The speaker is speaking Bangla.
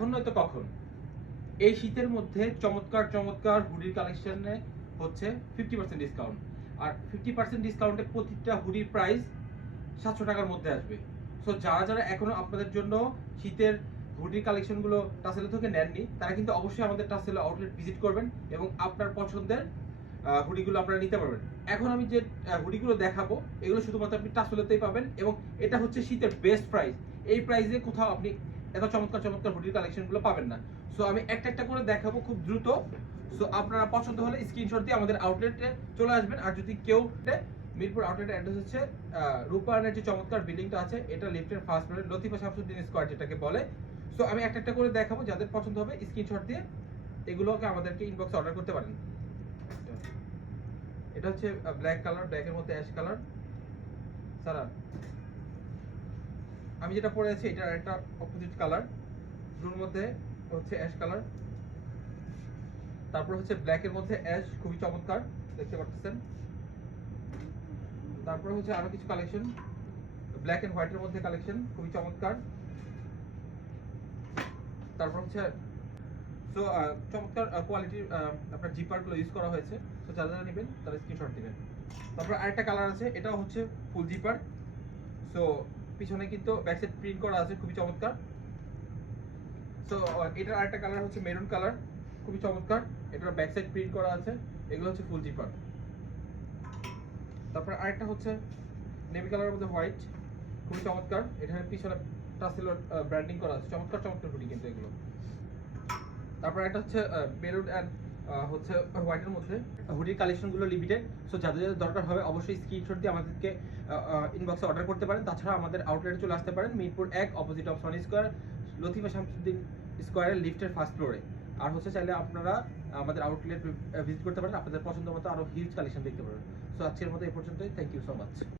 এখন নয়তো কখন। এই শীতের মধ্যে চমৎকার চমৎকার হুডির কালেকশনে হচ্ছে 50% ডিসকাউন্ট। আর 50% ডিসকাউন্টে প্রতিটা হুডির প্রাইস 700 টাকার মধ্যে আসবে। সো যারা যারা এখনো আপনাদের জন্য শীতের হুডির কালেকশনগুলো টাসেল থেকে নেননি, তারা কিন্তু অবশ্যই আমাদের টাসেল আউটলেট ভিজিট করবেন এবং আপনার পছন্দের হুডিগুলো আপনারা নিতে পারবেন। এখন আমি যে হুডিগুলো দেখাবো, এগুলো শুধুমাত্র আপনি টাসেলতেই পাবেন এবং এটা হচ্ছে শীতের বেস্ট প্রাইস। এই প্রাইসে কোথাও আপনি এত চমৎকার চমৎকার হুডির কালেকশনগুলো পাবেন না। সো আমি একটা একটা করে দেখাবো খুব দ্রুত। সো আপনারা পছন্দ হলে স্ক্রিনশট দিয়ে আমাদের আউটলেটে চলে আসবেন। আর যদি কেউ মিরপুর আউটলেটের অ্যাড্রেস হচ্ছে রূপায়ণের যে চমৎকার বিল্ডিংটা আছে, এটা লিফটের ফার্স্ট ফ্লোরে লতিফা শামসুদ্দিন স্কয়ার যেটাকে বলে। সো আমি একটা একটা করে দেখাবো, যাদের পছন্দ হবে স্ক্রিনশট দিয়ে এগুলোকে আমাদেরকে ইনবক্সে অর্ডার করতে পারেন। এটা হচ্ছে ব্ল্যাক কালার, ব্ল্যাকের মধ্যে অ্যাশ কালার। সারা আমি যেটা পরে আছি এটার একটা অপোজিট কালার, ব্লুর মধ্যে হচ্ছে অ্যাশ কালার, তারপর হচ্ছে ব্ল্যাকের মধ্যে অ্যাশ, খুবই চমৎকার দেখতে পাচ্ছেন। তারপর হচ্ছে আরো কিছু কালেকশন ব্ল্যাক এন্ড হোয়াইটের মধ্যে কালেকশন, খুবই চমৎকার। তারপর হচ্ছে সো চমৎকার কোয়ালিটির আপনার জিপারগুলো ইউজ করা হয়েছে। সো যারা যারা নেবেন তারা স্ক্রিনশট দিবেন। তারপর আরেকটা কালার আছে, এটা হচ্ছে ফুল জিপার। সো পিছনে কিন্তু ব্যাক সাইড প্রিন্ট করা আছে, খুবই চমৎকার। সো এটার আরেকটা কালার হচ্ছে মেরুন কালার, খুবই চমৎকার। এটার ব্যাক সাইড প্রিন্ট করা আছে, এগুলো হচ্ছে ফুল জিপার। তারপর আরেকটা হচ্ছে নেভি কালারের মধ্যে হোয়াইট, খুবই চমৎকার। এখানে পিছনে টাসেল ব্র্যান্ডিং করা আছে, চমৎকার চমৎকার হুডি কিন্তু এগুলো। তারপর একটা হচ্ছে মেরুন অ্যান্ড হচ্ছে হোয়াইটের মধ্যে হুডির কালেকশনগুলো লিমিটেড। সো যাদের যাদের দরকার হবে অবশ্যই স্ক্রিনশট দিয়ে আমাদেরকে ইনবক্সে অর্ডার করতে পারেন। তাছাড়া আমাদের আউটলেটে চলে আসতে পারেন Mirpur 1 opposite of Sony square Latifa Shamsuddin স্কয়ারের লিফটের ফার্স্ট ফ্লোরে। আর হচ্ছে চাইলে আপনারা আমাদের আউটলেট ভিজিট করতে পারেন, আপনাদের পছন্দ মতো আরো হিউজ কালেকশন দেখতে পারবেন। সো আজকের মতো এই পর্যন্তই। Thank you so much.